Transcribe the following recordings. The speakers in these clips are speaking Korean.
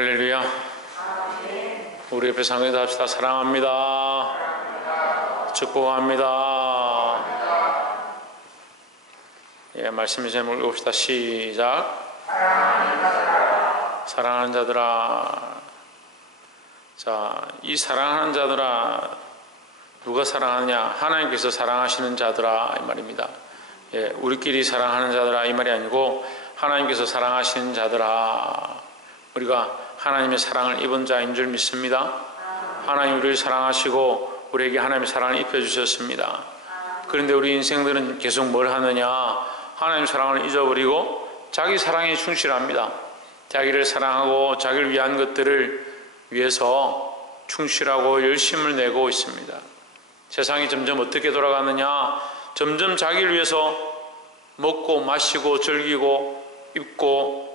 할렐루야. 우리 옆에 상대도 합시다. 사랑합니다. 축복합니다. 예, 말씀의 제목을 읽읍시다. 시작. 사랑하는 자들아. 자, 이 사랑하는 자들아, 누가 사랑하느냐? 하나님께서 사랑하시는 자들아, 이 말입니다. 예, 우리끼리 사랑하는 자들아, 이 말이 아니고 하나님께서 사랑하시는 자들아. 우리가 하나님의 사랑을 입은 자인 줄 믿습니다. 하나님 우리를 사랑하시고 우리에게 하나님의 사랑을 입혀주셨습니다. 그런데 우리 인생들은 계속 뭘 하느냐? 하나님의 사랑을 잊어버리고 자기 사랑에 충실합니다. 자기를 사랑하고 자기를 위한 것들을 위해서 충실하고 열심을 내고 있습니다. 세상이 점점 어떻게 돌아가느냐? 점점 자기를 위해서 먹고 마시고 즐기고 입고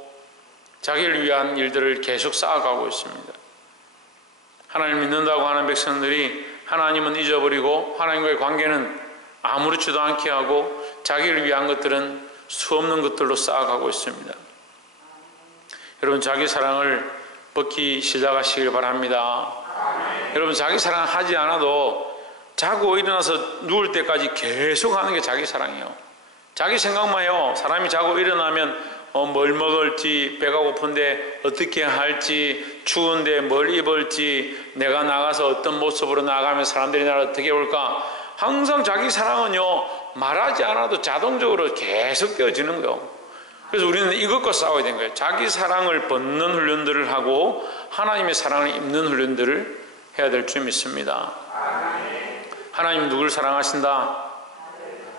자기를 위한 일들을 계속 쌓아가고 있습니다. 하나님을 믿는다고 하는 백성들이 하나님은 잊어버리고 하나님과의 관계는 아무렇지도 않게 하고 자기를 위한 것들은 수없는 것들로 쌓아가고 있습니다. 여러분, 자기 사랑을 벗기 시작하시길 바랍니다. 여러분, 자기 사랑 하지 않아도 자고 일어나서 누울 때까지 계속 하는 게 자기 사랑이에요. 자기 생각만 해요. 사람이 자고 일어나면 뭘 먹을지, 배가 고픈데 어떻게 할지, 추운데 뭘 입을지, 내가 나가서 어떤 모습으로 나가면 사람들이 나를 어떻게 볼까. 항상 자기 사랑은요, 말하지 않아도 자동적으로 계속 되어지는 거예요. 그래서 우리는 이것과 싸워야 되는 거예요. 자기 사랑을 벗는 훈련들을 하고 하나님의 사랑을 입는 훈련들을 해야 될 줄 믿습니다. 하나님 누구를 사랑하신다?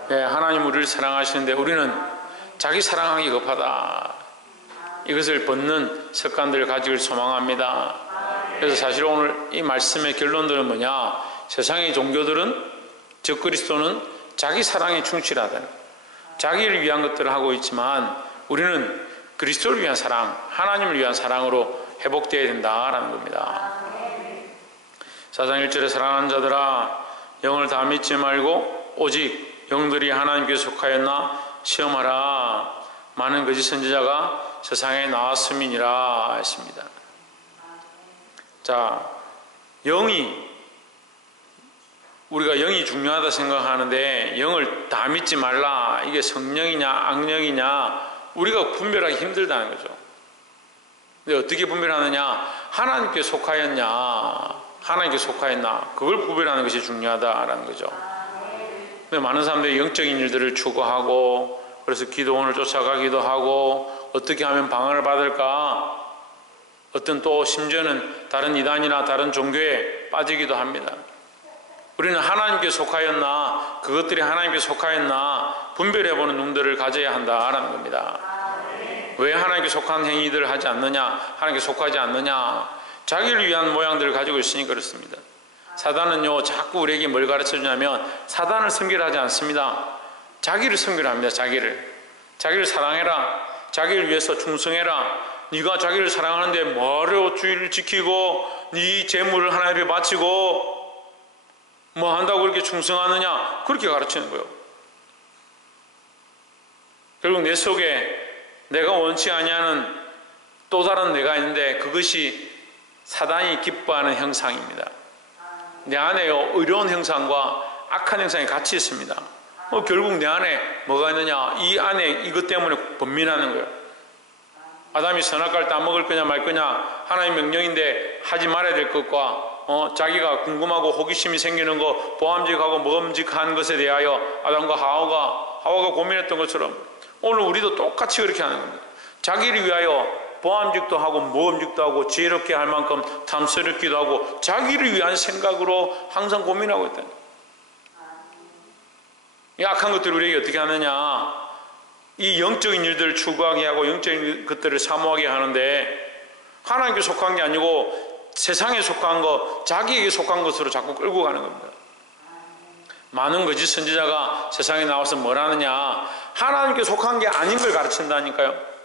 네, 하나님 우리를 사랑하시는데 우리는 자기 사랑하기 급하다. 이것을 벗는 습관들을 가지길 소망합니다. 그래서 사실 오늘 이 말씀의 결론들은 뭐냐? 세상의 종교들은, 즉 그리스도는 자기 사랑에 충실하다. 자기를 위한 것들을 하고 있지만 우리는 그리스도를 위한 사랑, 하나님을 위한 사랑으로 회복되어야 된다라는 겁니다. 4장 1절에 사랑하는 자들아, 영을 다 믿지 말고 오직 영들이 하나님께 속하였나 시험하라. 많은 거짓 선지자가 세상에 나왔음이니라 했습니다. 자, 우리가 영이 중요하다 생각하는데 영을 다 믿지 말라. 이게 성령이냐 악령이냐 우리가 분별하기 힘들다는 거죠. 근데 어떻게 분별하느냐? 하나님께 속하였냐 하나님께 속하였나, 그걸 구별하는 것이 중요하다라는 거죠. 근데 많은 사람들이 영적인 일들을 추구하고 그래서 기도원을 쫓아가기도 하고 어떻게 하면 방언을 받을까, 어떤 또 심지어는 다른 이단이나 다른 종교에 빠지기도 합니다. 우리는 하나님께 속하였나, 그것들이 하나님께 속하였나 분별해보는 눈들을 가져야 한다라는 겁니다. 왜 하나님께 속한 행위들을 하지 않느냐, 하나님께 속하지 않느냐, 자기를 위한 모양들을 가지고 있으니 그렇습니다. 사단은요, 자꾸 우리에게 뭘 가르쳐주냐면 사단을 섬기하지 않습니다. 자기를 섬기합니다. 자기를 사랑해라. 자기를 위해서 충성해라. 네가 자기를 사랑하는데 뭐하러 주의를 지키고 네 재물을 하나님 앞에 바치고 뭐 한다고 그렇게 충성하느냐, 그렇게 가르치는 거예요. 결국 내 속에 내가 원치 아니하는 또 다른 내가 있는데 그것이 사단이 기뻐하는 형상입니다. 내 안에요, 의로운 형상과 악한 형상이 같이 있습니다. 결국 내 안에 뭐가 있느냐? 이 안에 이것 때문에 번민하는 거예요. 아담이 선악과를 따먹을 거냐 말 거냐, 하나님 명령인데 하지 말아야 될 것과 자기가 궁금하고 호기심이 생기는 거, 보암직하고 먹음직한 것에 대하여 아담과 하와가 고민했던 것처럼 오늘 우리도 똑같이 그렇게 하는 겁니다. 자기를 위하여 보암직도 하고 모험직도 하고 지혜롭게 할 만큼 탐스럽기도 하고 자기를 위한 생각으로 항상 고민하고 있다. 이 악한 것들을 우리에게 어떻게 하느냐, 이 영적인 일들을 추구하게 하고 영적인 것들을 사모하게 하는데 하나님께 속한 게 아니고 세상에 속한 것, 자기에게 속한 것으로 자꾸 끌고 가는 겁니다. 많은 거짓 선지자가 세상에 나와서 뭘 하느냐, 하나님께 속한 게 아닌 걸 가르친다니까요.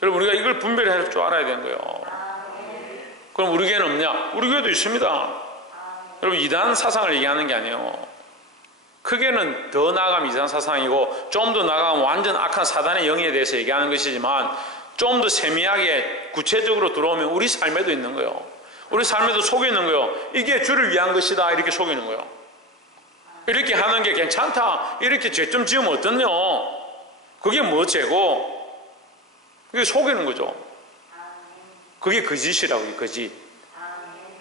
여러분, 우리가 이걸 분별할 줄 알아야 되는 거예요. 그럼 우리 교회는 없냐? 우리 교회도 있습니다. 여러분, 이단 사상을 얘기하는 게 아니에요. 크게는 더 나아가면 이단 사상이고 좀 더 나아가면 완전 악한 사단의 영에 대해서 얘기하는 것이지만 좀 더 세미하게 구체적으로 들어오면 우리 삶에도 있는 거예요. 우리 삶에도 속이는 거예요. 이게 주를 위한 것이다 이렇게 속이는 거예요. 이렇게 하는 게 괜찮다 이렇게 죄 좀 지으면 어떻냐. 그게 뭐 죄고 그게 속이는 거죠. 그게 거짓이라고. 거짓.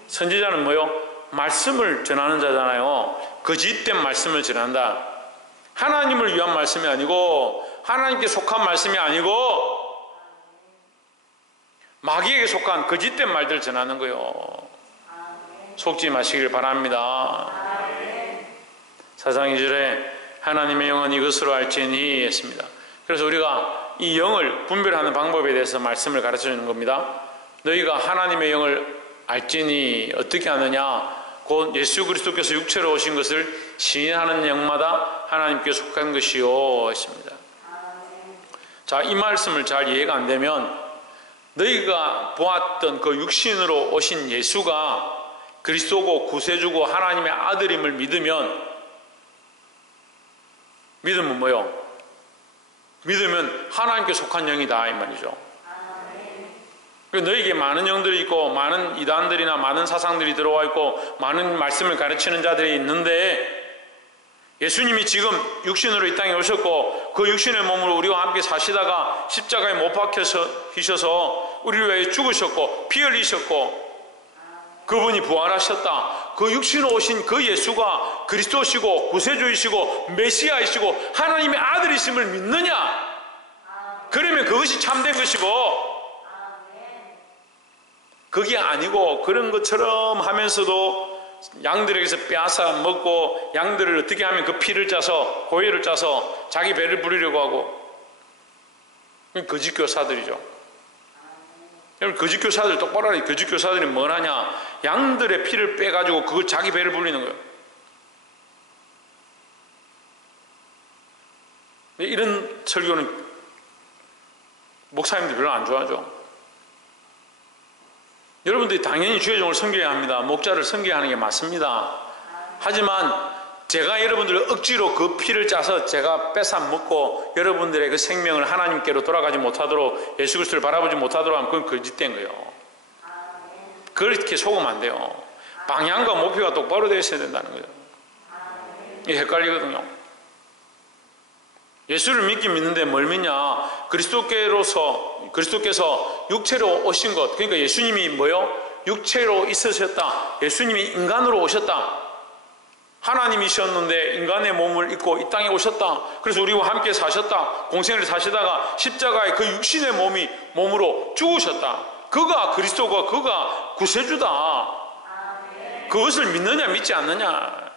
선지자는 뭐요? 말씀을 전하는 자잖아요. 거짓된 말씀을 전한다. 하나님을 위한 말씀이 아니고 하나님께 속한 말씀이 아니고 마귀에게 속한 거짓된 말들을 전하는 거예요. 속지 마시길 바랍니다. 사장 2절에 하나님의 영은 이것으로 알지니 했습니다. 그래서 우리가 이 영을 분별하는 방법에 대해서 말씀을 가르쳐 주는 겁니다. 너희가 하나님의 영을 알지니 어떻게 아느냐? 곧 예수 그리스도께서 육체로 오신 것을 시인하는 영마다 하나님께 속한 것이요 했습니다. 자, 이 말씀을 잘 이해가 안 되면 너희가 보았던 그 육신으로 오신 예수가 그리스도고 구세주고 하나님의 아들임을 믿으면 뭐요? 믿으면 하나님께 속한 영이다 이 말이죠. 너에게 많은 영들이 있고 많은 이단들이나 많은 사상들이 들어와 있고 많은 말씀을 가르치는 자들이 있는데 예수님이 지금 육신으로 이 땅에 오셨고 그 육신의 몸으로 우리와 함께 사시다가 십자가에 못 박히셔서 우리를 위해 죽으셨고 피 흘리셨고 그분이 부활하셨다. 그 육신으로 오신 그 예수가 그리스도시고 구세주이시고 메시아이시고 하나님의 아들이심을 믿느냐? 그러면 그것이 참된 것이고 그게 아니고 그런 것처럼 하면서도 양들에게서 빼앗아 먹고 양들을 어떻게 하면 그 피를 짜서 고혈을 짜서 자기 배를 부리려고 하고 거짓 교사들이죠. 여러분 거짓 교사들 똑바로 하라. 거짓 교사들이 뭘 하냐? 양들의 피를 빼가지고 그걸 자기 배를 불리는 거예요. 이런 설교는 목사님들 별로 안 좋아하죠. 여러분들이 당연히 주의 종을 섬겨야 합니다. 목자를 섬겨야 하는 게 맞습니다. 하지만 제가 여러분들을 억지로 그 피를 짜서 제가 뺏어 먹고 여러분들의 그 생명을 하나님께로 돌아가지 못하도록 예수 그리스도를 바라보지 못하도록 하면 그건 거짓된 거예요. 그렇게 속으면 안 돼요. 방향과 목표가 똑바로 되어 있어야 된다는 거예요. 이게 헷갈리거든요. 예수를 믿긴 믿는데 뭘 믿냐? 그리스도께서 육체로 오신 것. 그러니까 예수님이 뭐요? 육체로 있으셨다. 예수님이 인간으로 오셨다. 하나님이셨는데 인간의 몸을 입고 이 땅에 오셨다. 그래서 우리와 함께 사셨다. 공생을 사시다가 십자가에 그 육신의 몸으로 죽으셨다. 그가 그리스도가 그가 구세주다. 그것을 믿느냐 믿지 않느냐.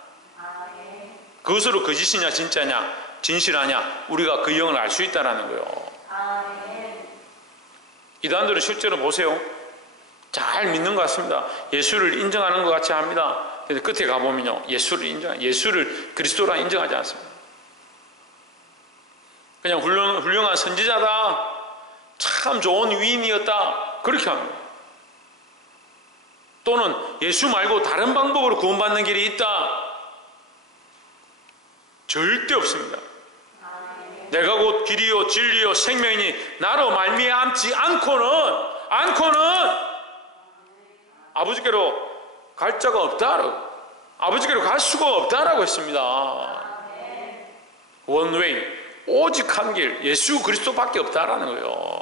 그것으로 거짓이냐 진짜냐 진실하냐 우리가 그 영을 알 수 있다는 거예요. 이단들은 실제로 보세요. 잘 믿는 것 같습니다. 예수를 인정하는 것 같이 합니다. 근데 끝에 가보면요 예수를 그리스도라 인정하지 않습니다. 그냥 훌륭한 선지자다, 참 좋은 위인이었다 그렇게 합니다. 또는 예수 말고 다른 방법으로 구원받는 길이 있다 절대 없습니다. 내가 곧 길이요 진리요 생명이니 나로 말미암지 않고는 아버지께로 갈 자가 없다. 아버지께로 갈 수가 없다라고 했습니다. 원웨이 오직 한 길 예수 그리스도밖에 없다라는 거예요.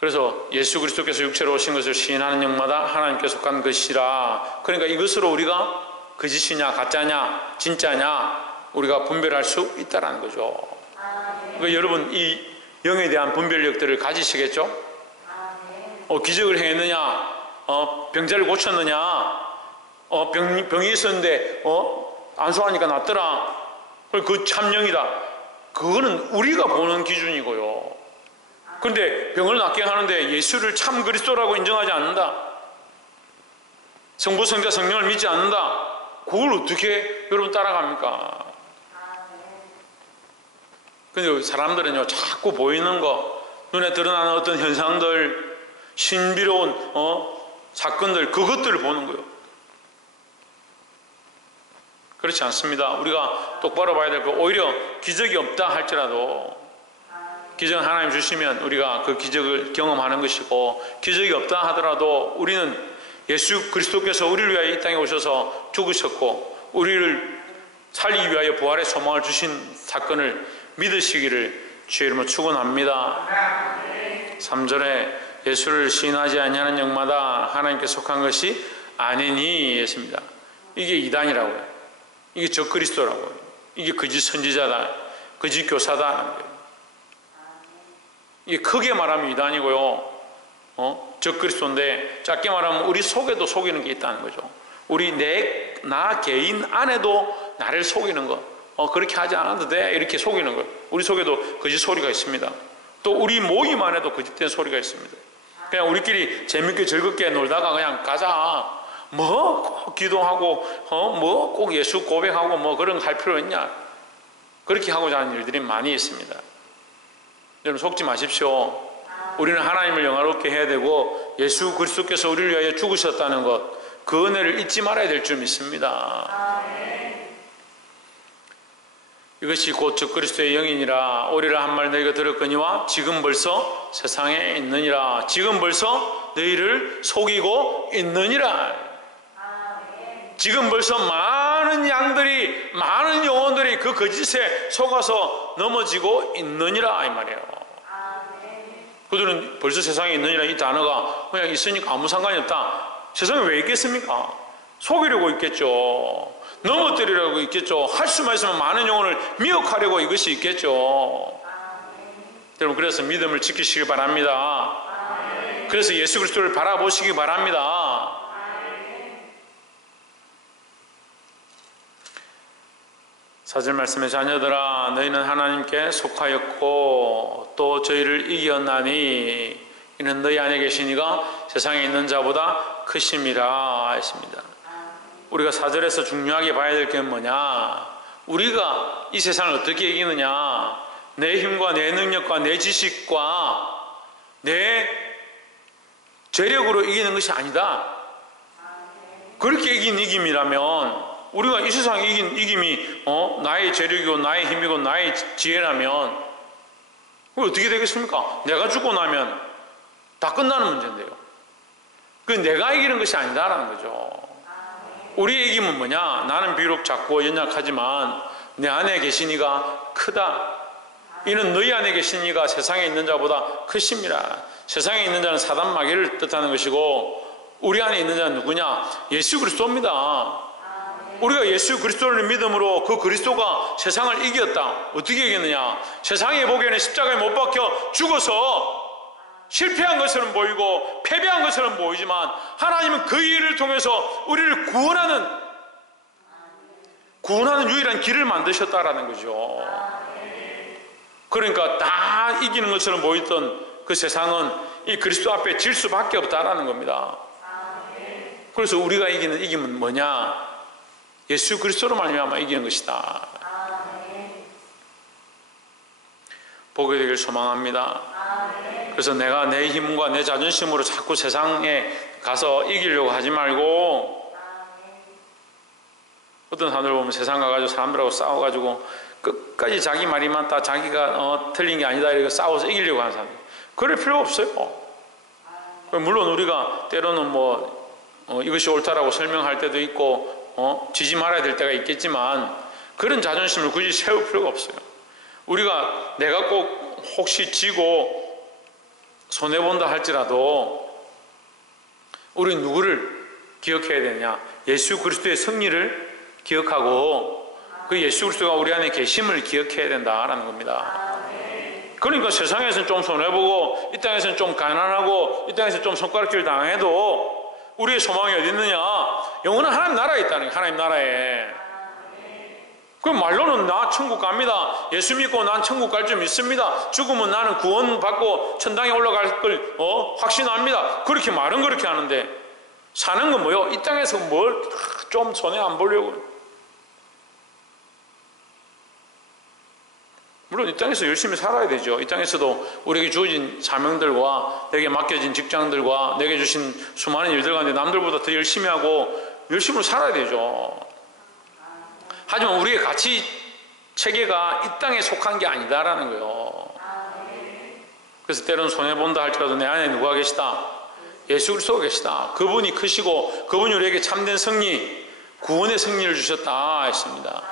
그래서 예수 그리스도께서 육체로 오신 것을 시인하는 영마다 하나님께 속한 것이라. 그러니까 이것으로 우리가 거짓이냐 가짜냐 진짜냐 우리가 분별할 수 있다는 거죠. 그러니까 여러분 이 영에 대한 분별력들을 가지시겠죠? 기적을 행했느냐, 병자를 고쳤느냐, 병이 있었는데 안수하니까 낫더라. 그 참영이다. 그거는 우리가 보는 기준이고요. 그런데 병을 낫게 하는데 예수를 참 그리스도라고 인정하지 않는다. 성부 성자 성령을 믿지 않는다. 그걸 어떻게 여러분 따라갑니까? 근데 사람들은요 자꾸 보이는 거, 눈에 드러나는 어떤 현상들, 신비로운 사건들, 그것들을 보는 거예요. 그렇지 않습니다. 우리가 똑바로 봐야 될 거, 오히려 기적이 없다 할지라도 기적은 하나님 주시면 우리가 그 기적을 경험하는 것이고, 기적이 없다 하더라도 우리는 예수 그리스도께서 우리를 위하여 이 땅에 오셔서 죽으셨고 우리를 살리기 위하여 부활의 소망을 주신 사건을 믿으시기를 주의 이름으로 축원합니다. 3절에 예수를 시인하지 아니하는 영마다 하나님께 속한 것이 아니니 했습니다. 이게 이단이라고요. 이게 적그리스도라고요. 이게 거짓 선지자다, 거짓 교사다. 이게 크게 말하면 이단이고요, 적그리스도인데 작게 말하면 우리 속에도 속이는 게 있다는 거죠. 우리 나 개인 안에도 나를 속이는 것, 그렇게 하지 않아도 돼, 이렇게 속이는 것. 우리 속에도 거짓 소리가 있습니다. 또 우리 모임 안에도 거짓된 소리가 있습니다. 그냥 우리끼리 재밌게 즐겁게 놀다가 그냥 가자, 뭐 꼭 기도하고 뭐 꼭 예수 고백하고 뭐 그런 거 할 필요 있냐, 그렇게 하고자 하는 일들이 많이 있습니다. 여러분 속지 마십시오. 우리는 하나님을 영화롭게 해야 되고 예수 그리스도께서 우리를 위하여 죽으셨다는 것, 그 은혜를 잊지 말아야 될 줄 믿습니다. 이것이 곧 적그리스도의 영이니라. 오리라 한 말 너희가 들었거니와 지금 벌써 세상에 있느니라. 지금 벌써 너희를 속이고 있느니라. 지금 벌써 많은 양들이, 많은 영혼들이 그 거짓에 속아서 넘어지고 있느니라 이 말이에요. 그들은 벌써 세상에 있느니라 이 단어가 그냥 있으니까 아무 상관이 없다. 세상에 왜 있겠습니까? 속이려고 있겠죠. 넘어뜨리려고 있겠죠. 할 수만 있으면 많은 영혼을 미혹하려고 이것이 있겠죠. 여러분 그래서 믿음을 지키시기 바랍니다. 그래서 예수 그리스도를 바라보시기 바랍니다. 사절 말씀에 자녀들아 너희는 하나님께 속하였고 또 저희를 이겼나니 이는 너희 안에 계신 이가 세상에 있는 자보다 크심이라 했습니다. 우리가 4절에서 중요하게 봐야 될 게 뭐냐, 우리가 이 세상을 어떻게 이기느냐, 내 힘과 내 능력과 내 지식과 내 재력으로 이기는 것이 아니다. 그렇게 이긴 이김이라면, 우리가 이 세상에 이긴 이김이 나의 재력이고 나의 힘이고 나의 지혜라면 그게 어떻게 되겠습니까? 내가 죽고 나면 다 끝나는 문제인데요. 그 내가 이기는 것이 아니다라는 거죠. 우리의 이김은 뭐냐? 나는 비록 작고 연약하지만 내 안에 계신 이가 크다. 이는 너희 안에 계신 이가 세상에 있는 자보다 크심이라. 세상에 있는 자는 사단 마귀를 뜻하는 것이고 우리 안에 있는 자는 누구냐? 예수 그리스도입니다. 우리가 예수 그리스도를 믿음으로 그 그리스도가 세상을 이겼다. 어떻게 이겼느냐? 세상에 보기에는 십자가에 못 박혀 죽어서 실패한 것처럼 보이고 패배한 것처럼 보이지만 하나님은 그 일을 통해서 우리를 구원하는 유일한 길을 만드셨다라는 거죠. 그러니까 다 이기는 것처럼 보였던 그 세상은 이 그리스도 앞에 질 수밖에 없다라는 겁니다. 그래서 우리가 이기는 이김은 뭐냐? 예수 그리스도로 말미암아 이기는 것이다. 보게 되길 소망합니다. 그래서 내가 내 힘과 내 자존심으로 자꾸 세상에 가서 이기려고 하지 말고, 어떤 사람들 보면 세상 가가지고 사람들하고 싸워가지고 끝까지 자기 말이만 다 자기가 틀린 게 아니다 이렇게 싸워서 이기려고 하는 사람들, 그럴 필요 없어요. 물론 우리가 때로는 이것이 옳다라고 설명할 때도 있고 지지 말아야 될 때가 있겠지만 그런 자존심을 굳이 세울 필요가 없어요. 우리가 내가 꼭 혹시 지고 손해본다 할지라도 우리 누구를 기억해야 되냐? 예수 그리스도의 승리를 기억하고 그 예수 그리스도가 우리 안에 계심을 기억해야 된다라는 겁니다. 그러니까 세상에서는 좀 손해보고 이 땅에서는 좀 가난하고 이 땅에서 좀 손가락질 당해도 우리의 소망이 어디 있느냐? 영원한 하나님 나라에 있다는 거예요. 하나님 나라에. 그 말로는 나 천국 갑니다. 예수 믿고 난 천국 갈 줄 믿습니다. 죽으면 나는 구원받고 천당에 올라갈 걸 확신합니다. 그렇게 말은 그렇게 하는데 사는 건 뭐요? 이 땅에서 뭘 좀 손해 안 보려고. 물론 이 땅에서 열심히 살아야 되죠. 이 땅에서도 우리에게 주어진 사명들과 내게 맡겨진 직장들과 내게 주신 수많은 일들 가운데 남들보다 더 열심히 하고 열심히 살아야 되죠. 하지만 우리의 가치 체계가 이 땅에 속한 게 아니다라는 거예요. 그래서 때로는 손해본다 할지라도 내 안에 누가 계시다? 예수 그리스도가 계시다. 그분이 크시고 그분이 우리에게 참된 승리, 구원의 승리를 주셨다 했습니다.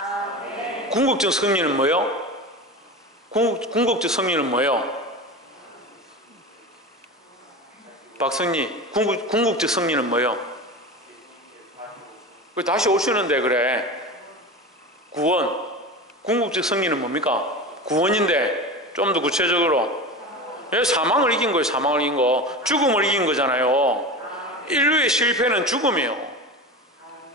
궁극적 승리는 뭐예요? 궁극적 승리는 뭐예요? 박승리, 궁극적 승리는 뭐예요? 다시 오시는데 그래. 구원. 궁극적 승리는 뭡니까? 구원인데 좀 더 구체적으로 사망을 이긴 거예요. 사망을 이긴 거. 죽음을 이긴 거잖아요. 인류의 실패는 죽음이에요.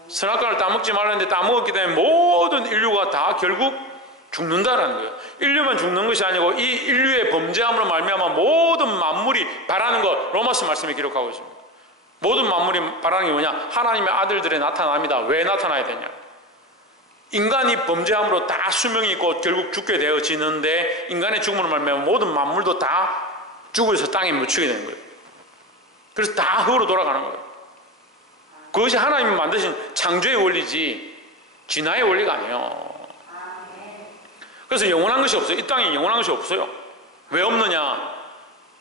선악과를 따먹지 말았는데 따먹었기 때문에 모든 인류가 다 결국 죽는다라는 거예요. 인류만 죽는 것이 아니고 이 인류의 범죄함으로 말미암아 모든 만물이 바라는 것, 로마서 말씀에 기록하고 있습니다. 모든 만물이 바라는 게 뭐냐? 하나님의 아들들의 나타남이다. 왜 나타나야 되냐? 인간이 범죄함으로 다 수명이 있고 결국 죽게 되어지는데 인간의 죽음으로 말미암아 모든 만물도 다 죽어서 땅에 묻히게 되는 거예요. 그래서 다 흙으로 돌아가는 거예요. 그것이 하나님이 만드신 창조의 원리지 진화의 원리가 아니에요. 그래서 영원한 것이 없어요. 이 땅에 영원한 것이 없어요. 왜 없느냐?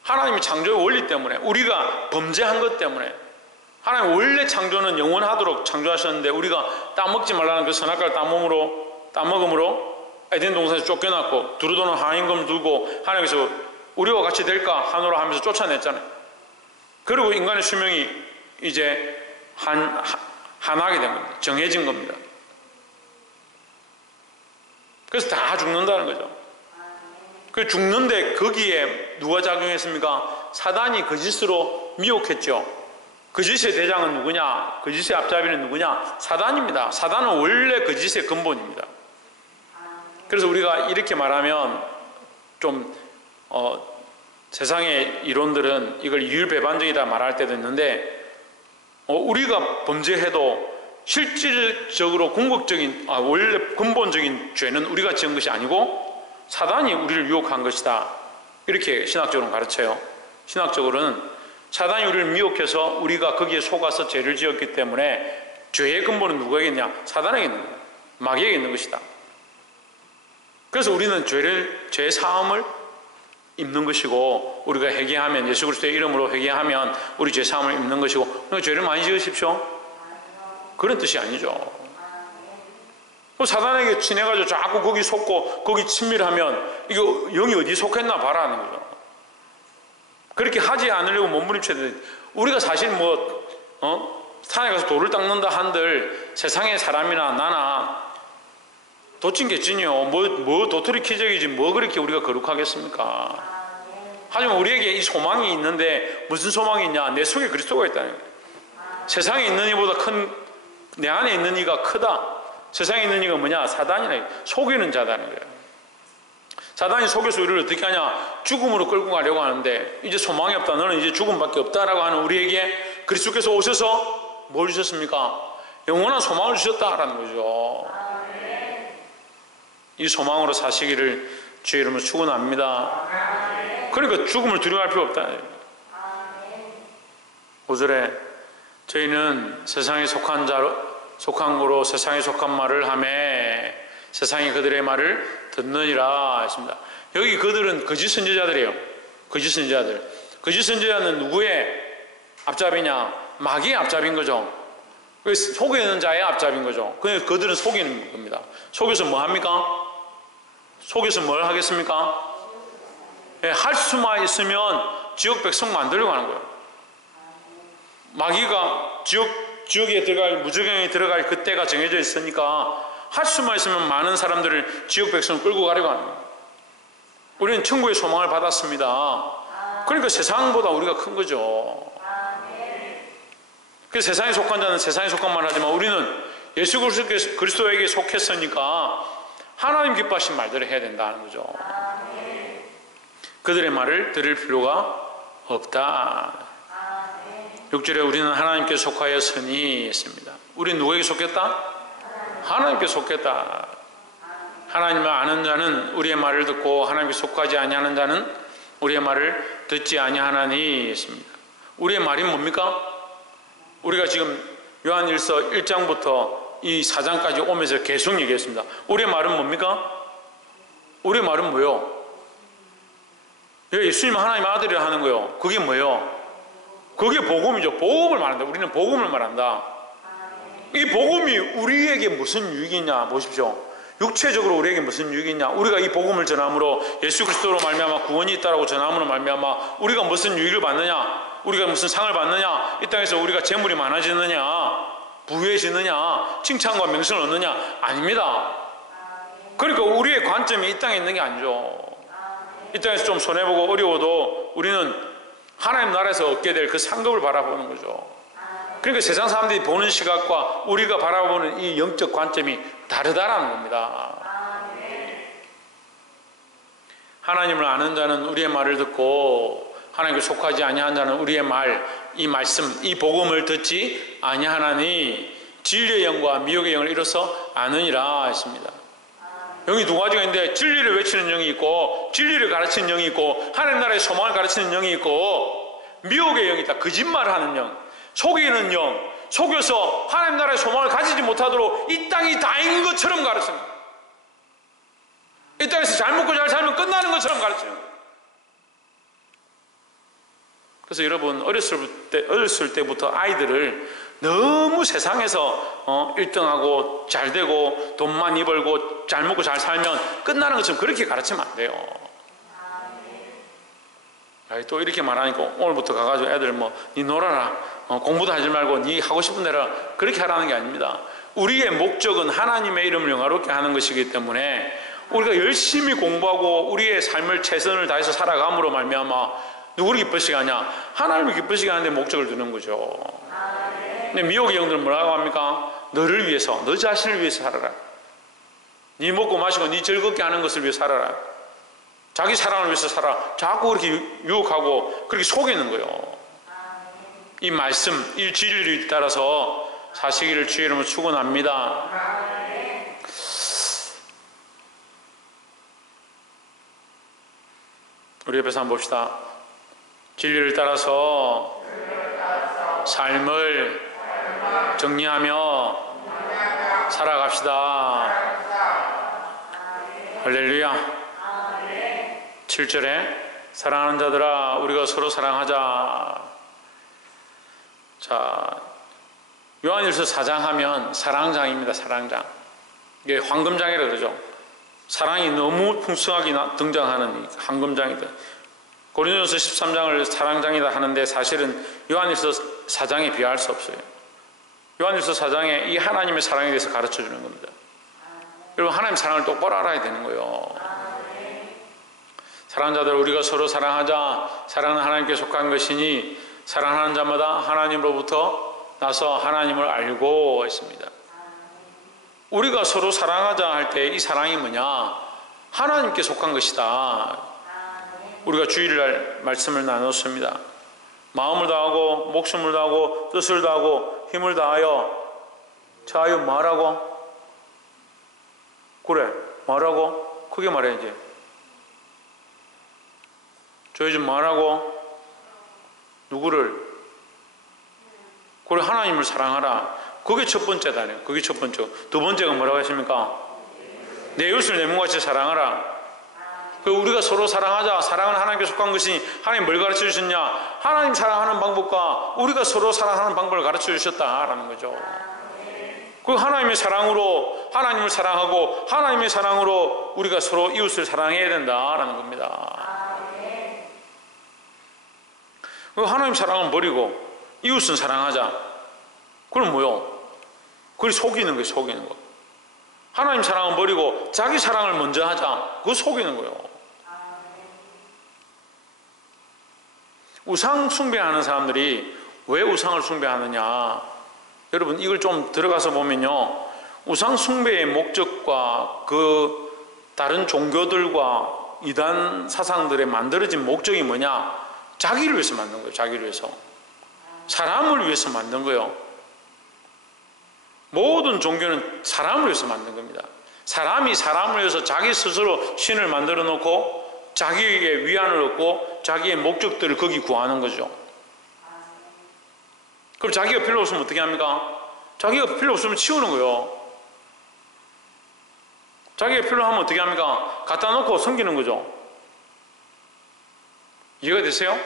하나님이 창조의 원리 때문에, 우리가 범죄한 것 때문에. 하나님 원래 창조는 영원하도록 창조하셨는데 우리가 따먹지 말라는 그 선악과를 따먹음으로 에덴 동산에서 쫓겨났고 두루도는 하인금 두고 하나님께서 우리와 같이 될까 하노라 하면서 쫓아냈잖아요. 그리고 인간의 수명이 이제 한하게 된 겁니다. 정해진 겁니다. 그래서 다 죽는다는 거죠. 그 죽는데 거기에 누가 작용했습니까? 사단이 거짓으로 미혹했죠. 거짓의 대장은 누구냐? 거짓의 앞잡이는 누구냐? 사단입니다. 사단은 원래 거짓의 근본입니다. 그래서 우리가 이렇게 말하면 좀 세상의 이론들은 이걸 이율배반적이다 말할 때도 있는데 우리가 범죄해도 실질적으로 궁극적인 원래 근본적인 죄는 우리가 지은 것이 아니고 사단이 우리를 유혹한 것이다. 이렇게 신학적으로는 가르쳐요. 신학적으로는 사단이 우리를 미혹해서 우리가 거기에 속아서 죄를 지었기 때문에 죄의 근본은 누구에게 있냐? 사단에게 있는 거야. 마귀에게 있는 것이다. 그래서 우리는 죄의 사함을 입는 것이고 우리가 회개하면 예수 그리스도의 이름으로 회개하면 우리 죄 사함을 입는 것이고 그러니까 죄를 많이 지으십시오. 그런 뜻이 아니죠. 사단에게 친해가지고 자꾸 거기 속고 거기 친밀하면 이거 영이 어디 속했나 봐라는 거죠. 그렇게 하지 않으려고 몸부림쳐야 돼. 우리가 사실 산에 가서 돌을 닦는다 한들 세상의 사람이나 나나 도찐 개찐이요. 뭐 도토리 키적이지 뭐 그렇게 우리가 거룩하겠습니까? 하지만 우리에게 이 소망이 있는데 무슨 소망이 있냐? 내 속에 그리스도가 있다는 거예요. 세상에 있는 이보다 큰 내 안에 있는 이가 크다. 세상에 있는 이가 뭐냐? 사단이라 속이는 자다는 거예요. 사단이 속여서 우리를 어떻게 하냐? 죽음으로 끌고 가려고 하는데 이제 소망이 없다. 너는 이제 죽음밖에 없다라고 하는 우리에게 그리스도께서 오셔서 뭘 주셨습니까? 영원한 소망을 주셨다라는 거죠. 이 소망으로 사시기를 주의 이름으로 축원합니다. 그러니까 죽음을 두려워할 필요 없다. 5절에 저희는 세상에 속한 거로 세상에 속한 말을 하매 세상이 그들의 말을 듣느니라 했습니다. 여기 그들은 거짓 선지자들이에요. 거짓 선지자들. 거짓 선지자는 누구의 앞잡이냐? 마귀의 앞잡이인 거죠. 속이는 자의 앞잡이인 거죠. 그래서 그들은 속이는 겁니다. 속여서 뭐 합니까? 속여서 뭘 하겠습니까? 할 수만 있으면 지옥 백성 만들려고 하는 거예요. 마귀가 지옥에 들어갈, 무저갱에 들어갈 그때가 정해져 있으니까 할 수만 있으면 많은 사람들을 지옥 백성을 끌고 가려고 하는 거예요. 우리는 천국의 소망을 받았습니다. 그러니까 세상보다 우리가 큰 거죠. 그래서 세상에 속한 자는 세상에 속한 말 하지만 우리는 예수 그리스도에게 속했으니까 하나님 기뻐하신 말들을 해야 된다는 거죠. 그들의 말을 들을 필요가 없다. 6절에 우리는 하나님께 속하였으니 했습니다. 우리는 누구에게 속했다? 하나님께 속했다. 하나님을 아는 자는 우리의 말을 듣고 하나님께 속하지 아니하는 자는 우리의 말을 듣지 아니하나니 했습니다. 우리의 말이 뭡니까? 우리가 지금 요한일서 1장부터 이 4장까지 오면서 계속 얘기했습니다. 우리의 말은 뭡니까? 우리의 말은 뭐요? 예수님 하나님 아들이라 하는 거요. 그게 뭐요? 그게 복음이죠. 복음을 말한다. 우리는 복음을 말한다. 이 복음이 우리에게 무슨 유익이냐 보십시오. 육체적으로 우리에게 무슨 유익이냐. 우리가 이 복음을 전함으로 예수 그리스도로 말미암아 구원이 있다라고 전함으로 말미암아 우리가 무슨 유익을 받느냐, 우리가 무슨 상을 받느냐, 이 땅에서 우리가 재물이 많아지느냐, 부유해지느냐, 칭찬과 명성을 얻느냐? 아닙니다. 그러니까 우리의 관점이 이 땅에 있는 게 아니죠. 이 땅에서 좀 손해보고 어려워도 우리는 하나님 나라에서 얻게 될 그 상급을 바라보는 거죠. 그러니까 세상 사람들이 보는 시각과 우리가 바라보는 이 영적 관점이 다르다라는 겁니다. 하나님을 아는 자는 우리의 말을 듣고 하나님께 속하지 아니한 자는 우리의 말, 이 말씀, 이 복음을 듣지 아니하나니 진리의 영과 미혹의 영을 이뤄서 아느니라 했습니다. 영이 두 가지가 있는데 진리를 외치는 영이 있고 진리를 가르치는 영이 있고 하나님 나라의 소망을 가르치는 영이 있고 미혹의 영이 있다. 거짓말하는 영, 속이는 영, 속여서 하나님 나라의 소망을 가지지 못하도록 이 땅이 다인 것처럼 가르칩니다. 이 땅에서 잘 먹고 잘 살면 끝나는 것처럼 가르치는 거예요. 그래서 여러분 어렸을 때부터 아이들을 너무 세상에서 1등하고 잘 되고 돈 많이 벌고 잘 먹고 잘 살면 끝나는 것처럼 그렇게 가르치면 안 돼요. 또 이렇게 말하니까 오늘부터 가가지고 애들 니 놀아라, 공부도 하지 말고 니 하고 싶은 대로 그렇게 하라는 게 아닙니다. 우리의 목적은 하나님의 이름을 영화롭게 하는 것이기 때문에 우리가 열심히 공부하고 우리의 삶을 최선을 다해서 살아감으로 말미암아 누구를 기쁘시게 하냐? 하나님을 기쁘시게 하는 데 목적을 두는 거죠. 근데 미혹의 영들은 뭐라고 합니까? 너를 위해서, 너 자신을 위해서 살아라. 네 먹고 마시고 네 즐겁게 하는 것을 위해 살아라. 자기 사랑을 위해서 살아. 자꾸 그렇게 유혹하고 그렇게 속이는 거예요. 이 말씀, 이 진리를 따라서 사시기를 주의 이름으로 축원합니다. 우리 옆에서 한번 봅시다. 진리를 따라서 삶을 정리하며 살아갑시다. 할렐루야. 7절에 사랑하는 자들아 우리가 서로 사랑하자. 자, 요한일서 4장 하면 사랑장입니다. 사랑장. 이게 황금장이라고 그러죠. 사랑이 너무 풍성하게 등장하는 황금장이다. 고린도전서 13장을 사랑장이다 하는데 사실은 요한일서 4장에 비할 수 없어요. 요한일서 4장에 이 하나님의 사랑에 대해서 가르쳐 주는 겁니다. 여러분 하나님 사랑을 똑바로 알아야 되는 거예요. 사랑하는 자들 우리가 서로 사랑하자. 사랑은 하나님께 속한 것이니 사랑하는 자마다 하나님으로부터 나서 하나님을 알고 했습니다. 우리가 서로 사랑하자 할 때 이 사랑이 뭐냐? 하나님께 속한 것이다. 우리가 주일날 말씀을 나눴습니다. 마음을 다하고 목숨을 다하고 뜻을 다하고 힘을 다하여 자유 말하고 그래 말하고 크게 말해야지. 저희 좀 말하고 누구를? 그래 하나님을 사랑하라. 그게 첫 번째다. 그게 첫 번째. 두 번째가 뭐라고 했습니까? 내 이웃을 내 몸같이 사랑하라. 우리가 서로 사랑하자. 사랑은 하나님께 속한 것이니 하나님 뭘 가르쳐 주셨냐? 하나님 사랑하는 방법과 우리가 서로 사랑하는 방법을 가르쳐 주셨다라는 거죠. 그 하나님의 사랑으로 하나님을 사랑하고 하나님의 사랑으로 우리가 서로 이웃을 사랑해야 된다라는 겁니다. 그 하나님 사랑은 버리고 이웃은 사랑하자. 그럼 뭐요? 그걸 속이는 거예요. 속이는 거. 하나님 사랑은 버리고 자기 사랑을 먼저 하자. 그거 속이는 거예요. 우상 숭배하는 사람들이 왜 우상을 숭배하느냐? 여러분 이걸 좀 들어가서 보면요, 우상 숭배의 목적과 그 다른 종교들과 이단 사상들의 만들어진 목적이 뭐냐? 자기를 위해서 만든 거예요. 자기를 위해서. 사람을 위해서 만든 거예요. 모든 종교는 사람을 위해서 만든 겁니다. 사람이 사람을 위해서 자기 스스로 신을 만들어 놓고 자기에게 위안을 얻고 자기의 목적들을 거기 구하는 거죠. 그럼 자기가 필요 없으면 어떻게 합니까? 자기가 필요 없으면 치우는 거예요. 자기가 필요하면 어떻게 합니까? 갖다 놓고 섬기는 거죠. 이해가 되세요?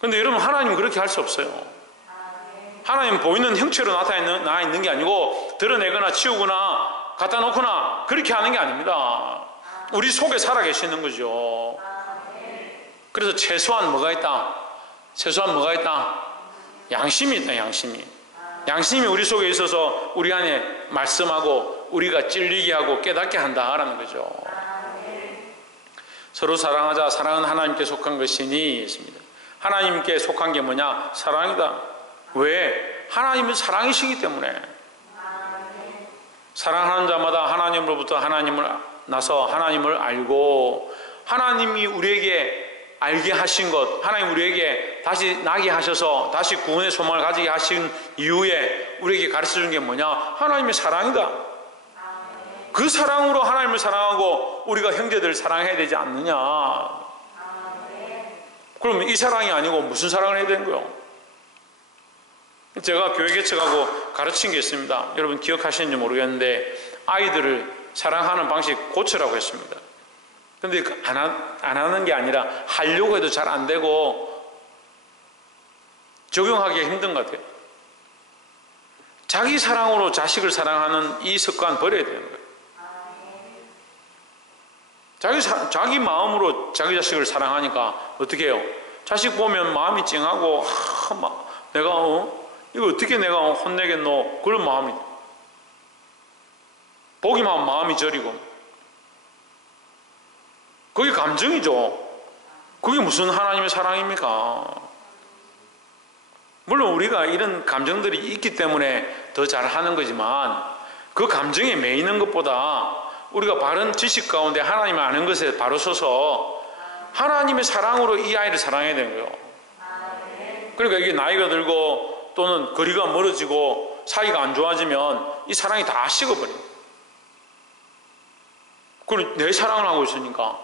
근데 여러분, 하나님은 그렇게 할 수 없어요. 하나님은 보이는 형체로 나타나 있는 게 아니고 드러내거나 치우거나 갖다 놓거나 그렇게 하는 게 아닙니다. 우리 속에 살아 계시는 거죠. 그래서 최소한 뭐가 있다? 최소한 뭐가 있다? 양심이 있다. 양심이 우리 속에 있어서 우리 안에 말씀하고 우리가 찔리게 하고 깨닫게 한다라는 거죠. 서로 사랑하자. 사랑은 하나님께 속한 것이니 있습니다. 하나님께 속한 게 뭐냐? 사랑이다. 왜? 하나님은 사랑이시기 때문에. 사랑하는 자마다 하나님으로부터 하나님을 나서 하나님을 알고, 하나님이 우리에게 알게 하신 것, 하나님 우리에게 다시 나게 하셔서 다시 구원의 소망을 가지게 하신 이후에 우리에게 가르쳐준 게 뭐냐? 하나님의 사랑이다. 그 사랑으로 하나님을 사랑하고 우리가 형제들을 사랑해야 되지 않느냐? 그러면 이 사랑이 아니고 무슨 사랑을 해야 되는 거예요? 제가 교회 개척하고 가르친 게 있습니다. 여러분 기억하시는지 모르겠는데, 아이들을 사랑하는 방식 고치라고 했습니다. 근데 안 하는 게 아니라 하려고 해도 잘 안 되고 적용하기가 힘든 것 같아요. 자기 사랑으로 자식을 사랑하는 이 습관 버려야 되는 거예요. 자기 마음으로 자기 자식을 사랑하니까 어떻게 해요? 자식 보면 마음이 찡하고, 내가 이거 어떻게 내가 혼내겠노? 그런 마음이, 보기만 하면 마음이 저리고. 그게 감정이죠. 그게 무슨 하나님의 사랑입니까? 물론 우리가 이런 감정들이 있기 때문에 더 잘하는 거지만, 그 감정에 매이는 것보다 우리가 바른 지식 가운데 하나님을 아는 것에 바로 서서 하나님의 사랑으로 이 아이를 사랑해야 되는 거예요. 그러니까 이게 나이가 들고 또는 거리가 멀어지고 사이가 안 좋아지면 이 사랑이 다 식어버려요. 그리고 내 사랑을 하고 있으니까.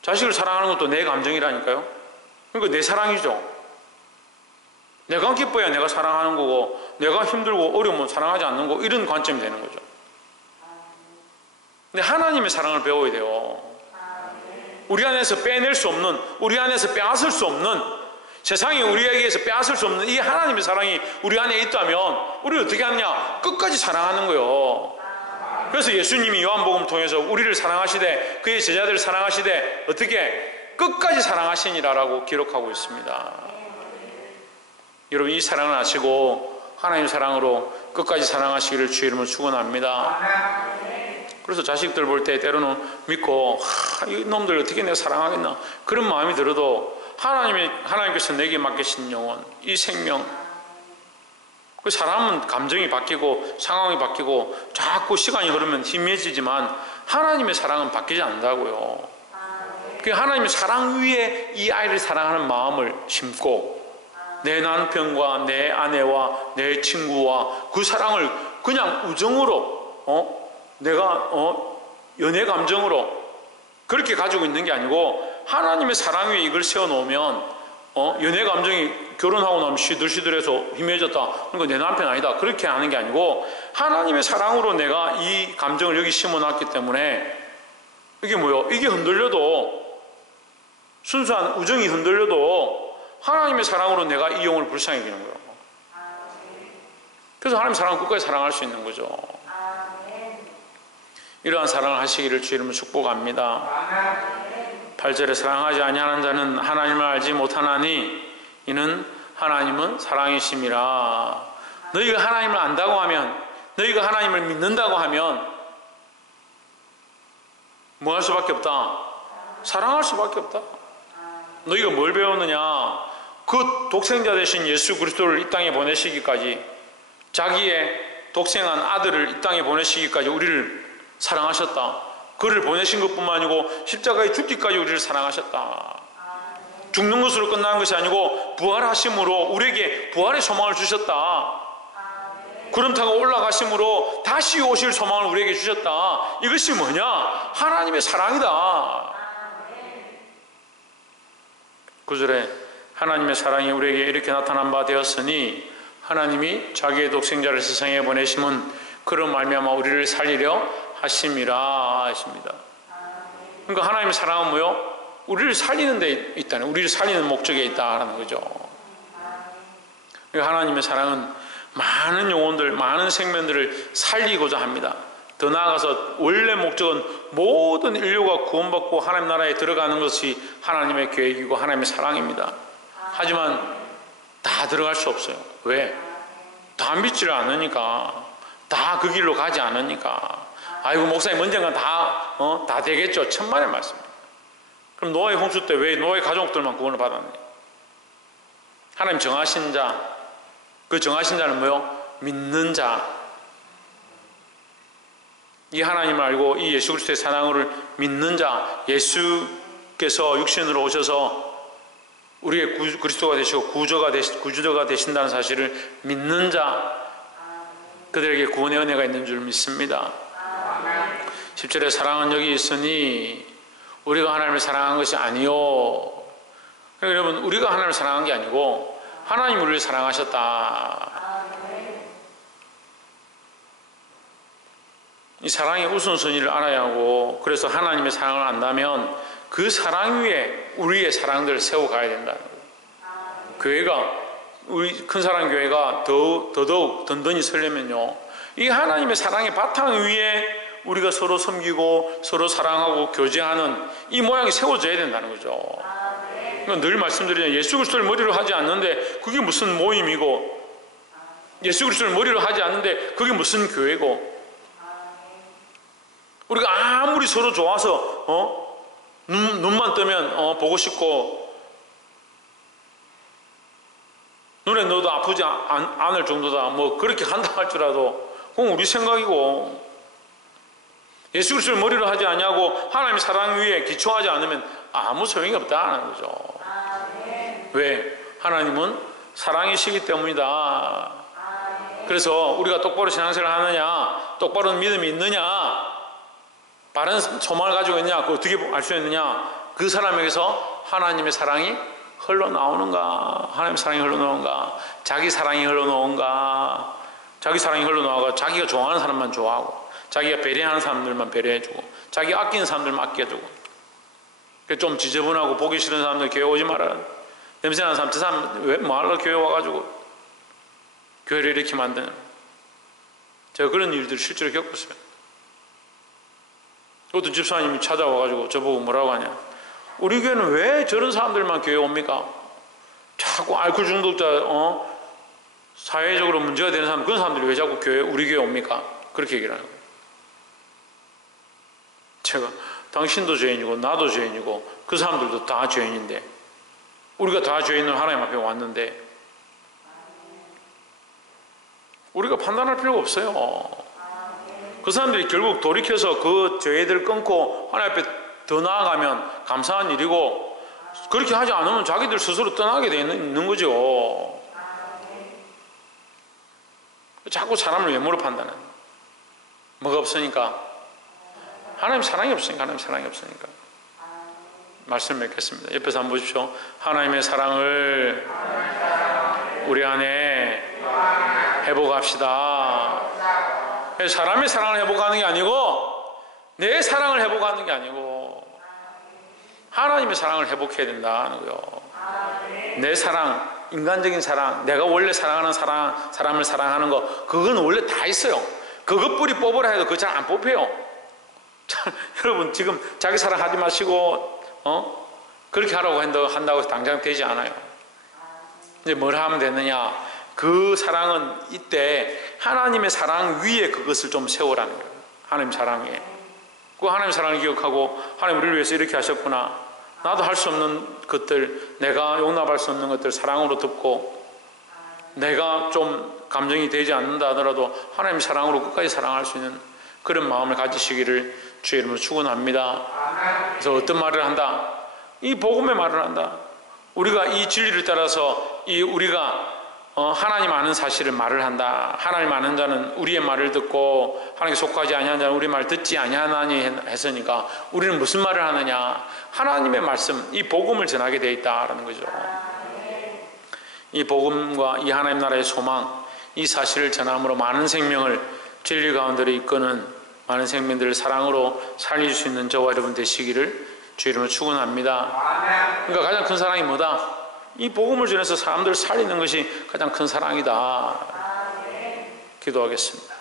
자식을 사랑하는 것도 내 감정이라니까요. 그러니까 내 사랑이죠. 내가 기뻐야 내가 사랑하는 거고, 내가 힘들고 어려우면 사랑하지 않는 거, 이런 관점이 되는 거죠. 근데 하나님의 사랑을 배워야 돼요. 우리 안에서 빼낼 수 없는, 우리 안에서 빼앗을 수 없는, 세상이 우리에게서 빼앗을 수 없는 이 하나님의 사랑이 우리 안에 있다면 우리를 어떻게 하느냐? 끝까지 사랑하는 거예요. 그래서 예수님이 요한복음을 통해서 우리를 사랑하시되 그의 제자들을 사랑하시되 어떻게? 끝까지 사랑하시니라라고 기록하고 있습니다. 여러분, 이 사랑을 아시고 하나님의 사랑으로 끝까지 사랑하시기를 주의 이름으로 축원합니다. 그래서 자식들 볼 때 때로는 믿고, 이 놈들 어떻게 내가 사랑하겠나, 그런 마음이 들어도 하나님께서 내게 맡기신 영혼, 이 생명, 그 사람은 감정이 바뀌고 상황이 바뀌고 자꾸 시간이 흐르면 희미해지지만 하나님의 사랑은 바뀌지 않는다고요. 그 하나님의 사랑 위에 이 아이를 사랑하는 마음을 심고, 내 남편과 내 아내와 내 친구와 그 사랑을 그냥 우정으로, 내가 연애 감정으로 그렇게 가지고 있는 게 아니고, 하나님의 사랑 위에 이걸 세워놓으면 연애 감정이 결혼하고 나면 시들시들해서 희미해졌다, 그러니까 내 남편 아니다, 그렇게 하는 게 아니고, 하나님의 사랑으로 내가 이 감정을 여기 심어놨기 때문에, 이게 뭐요? 이게 흔들려도, 순수한 우정이 흔들려도 하나님의 사랑으로 내가 이 영혼을 불쌍히 여기는 거예요. 그래서 하나님의 사랑을 끝까지 사랑할 수 있는 거죠. 이러한 사랑을 하시기를 주의 이름으로 축복합니다. 8절에 사랑하지 아니하는 자는 하나님을 알지 못하나니 이는 하나님은 사랑이심이라. 너희가 하나님을 안다고 하면, 너희가 하나님을 믿는다고 하면 뭐 할 수밖에 없다? 사랑할 수밖에 없다. 너희가 뭘 배웠느냐? 그 독생자 되신 예수 그리스도를 이 땅에 보내시기까지, 자기의 독생한 아들을 이 땅에 보내시기까지 우리를 사랑하셨다. 그를 보내신 것뿐만 아니고 십자가에 죽기까지 우리를 사랑하셨다. 죽는 것으로 끝나는 것이 아니고 부활하심으로 우리에게 부활의 소망을 주셨다. 구름 타고 올라가심으로 다시 오실 소망을 우리에게 주셨다. 이것이 뭐냐? 하나님의 사랑이다. 9절에 하나님의 사랑이 우리에게 이렇게 나타난 바 되었으니 하나님이 자기의 독생자를 세상에 보내심은 그로 말미암아 우리를 살리려 하심이라 하십니다. 그러니까 하나님의 사랑은 뭐요? 우리를 살리는 데 있다는, 우리를 살리는 목적에 있다는 거죠. 그러니까 하나님의 사랑은 많은 영혼들, 많은 생명들을 살리고자 합니다. 더 나아가서 원래 목적은 모든 인류가 구원받고 하나님 나라에 들어가는 것이 하나님의 계획이고 하나님의 사랑입니다. 하지만 다 들어갈 수 없어요. 왜? 다 믿지를 않으니까, 다 그 길로 가지 않으니까. 아이고 목사님 언젠가 다 되겠죠. 천만의 말씀입니다. 그럼 노아의 홍수 때 왜 노아의 가족들만 구원을 받았느냐? 하나님 정하신 자, 그 정하신 자는 뭐요? 믿는 자. 이 하나님을 알고 이 예수 그리스도의 사랑을 믿는 자, 예수께서 육신으로 오셔서 우리의 그리스도가 되시고 구주가 되신다는 사실을 믿는 자, 그들에게 구원의 은혜가 있는 줄 믿습니다. 10절에 사랑은 여기 있으니 우리가 하나님을 사랑한 것이 아니요. 그러니까 여러분, 우리가 하나님을 사랑한 게 아니고 하나님이 우리를 사랑하셨다. 이 사랑의 우선순위를 알아야 하고, 그래서 하나님의 사랑을 안다면 그 사랑 위에 우리의 사랑들을 세워가야 된다는 거예요. 교회가, 우리 큰사랑교회가 더더욱 든든히 서려면요, 이 하나님의 사랑의 바탕 위에 우리가 서로 섬기고 서로 사랑하고 교제하는 이 모양이 세워져야 된다는 거죠. 그러니까 늘 말씀드리잖아요. 예수 그리스도를 머리로 하지 않는데 그게 무슨 모임이고, 예수 그리스도를 머리로 하지 않는데 그게 무슨 교회고, 우리가 아무리 서로 좋아서 눈만 뜨면 보고 싶고 눈에 넣어도 아프지 않을 정도다, 뭐 그렇게 한다 할지라도 그건 우리 생각이고, 예수 그리스도를 머리로 하지 않냐고 하나님의 사랑 위에 기초하지 않으면 아무 소용이 없다는 거죠. 왜? 하나님은 사랑이시기 때문이다. 그래서 우리가 똑바로 신앙생활을 하느냐, 똑바로 믿음이 있느냐, 바른 소망을 가지고 있느냐, 그거 어떻게 알 수 있느냐, 그 사람에게서 하나님의 사랑이 흘러나오는가, 하나님의 사랑이 흘러나오는가, 자기 사랑이 흘러나오는가. 자기 사랑이 흘러나와서 자기가 좋아하는 사람만 좋아하고, 자기가 배려하는 사람들만 배려해주고, 자기 아끼는 사람들만 아껴주고, 좀 지저분하고 보기 싫은 사람들 교회 오지 마라, 냄새나는 사람, 저 사람 왜 뭐하러 교회 와가지고 교회를 이렇게 만드는, 제가 그런 일들을 실제로 겪었어요. 어떤 집사님이 찾아와가지고 저보고 뭐라고 하냐, 우리 교회는 왜 저런 사람들만 교회 옵니까? 자꾸 알코올 중독자, 사회적으로 문제가 되는 사람, 그런 사람들이 왜 자꾸 우리 교회 옵니까? 그렇게 얘기를 하는 거예요. 제가, 당신도 죄인이고 나도 죄인이고 그 사람들도 다 죄인인데, 우리가 다 죄인으로 하나님 앞에 왔는데 우리가 판단할 필요가 없어요. 그 사람들이 결국 돌이켜서 그 죄들을 끊고 하나님 앞에 더 나아가면 감사한 일이고, 그렇게 하지 않으면 자기들 스스로 떠나게 되어 있는 거죠. 자꾸 사람을 외모로 판단해. 뭐가 없으니까? 하나님 사랑이 없으니까. 하나님 사랑이 없으니까. 말씀 맺겠습니다. 옆에서 한번 보십시오. 하나님의 사랑을 우리 안에 회복합시다. 사람의 사랑을 회복하는 게 아니고 내 사랑을 회복하는 게 아니고 하나님의 사랑을 회복해야 된다는 거예요. 내 사랑, 인간적인 사랑, 내가 원래 사랑하는 사람을 사랑하는 거, 그건 원래 다 있어요. 그것 뿌리 뽑으라 해도 그거 잘 안 뽑혀요. 여러분, 지금 자기 사랑하지 마시고 그렇게 하라고 한다고 해서 당장 되지 않아요. 이제 뭘 하면 되느냐, 그 사랑은 이때 하나님의 사랑 위에 그것을 좀 세우라는 거예요. 하나님 사랑 위에. 그 하나님 사랑을 기억하고, 하나님 우리를 위해서 이렇게 하셨구나, 나도 할 수 없는 것들, 내가 용납할 수 없는 것들 사랑으로 덮고, 내가 좀 감정이 되지 않는다 하더라도 하나님 사랑으로 끝까지 사랑할 수 있는 그런 마음을 가지시기를 주의 이름으로 축원합니다. 그래서 어떤 말을 한다? 이 복음의 말을 한다. 우리가 이 진리를 따라서 우리가 하나님 아는 사실을 말을 한다. 하나님 아는 자는 우리의 말을 듣고 하나님께 속하지 아니한 자는 우리 말 듣지 아니하나니 했으니까 우리는 무슨 말을 하느냐? 하나님의 말씀, 이 복음을 전하게 되어 있다라는 거죠. 이 복음과 이 하나님 나라의 소망, 이 사실을 전함으로 많은 생명을 진리 가운데로 이끄는, 많은 생명들을 사랑으로 살릴 수 있는 저와 여러분 되시기를 주 이름으로 축원합니다. 그러니까 가장 큰 사랑이 뭐다? 이 복음을 전해서 사람들을 살리는 것이 가장 큰 사랑이다. 기도하겠습니다.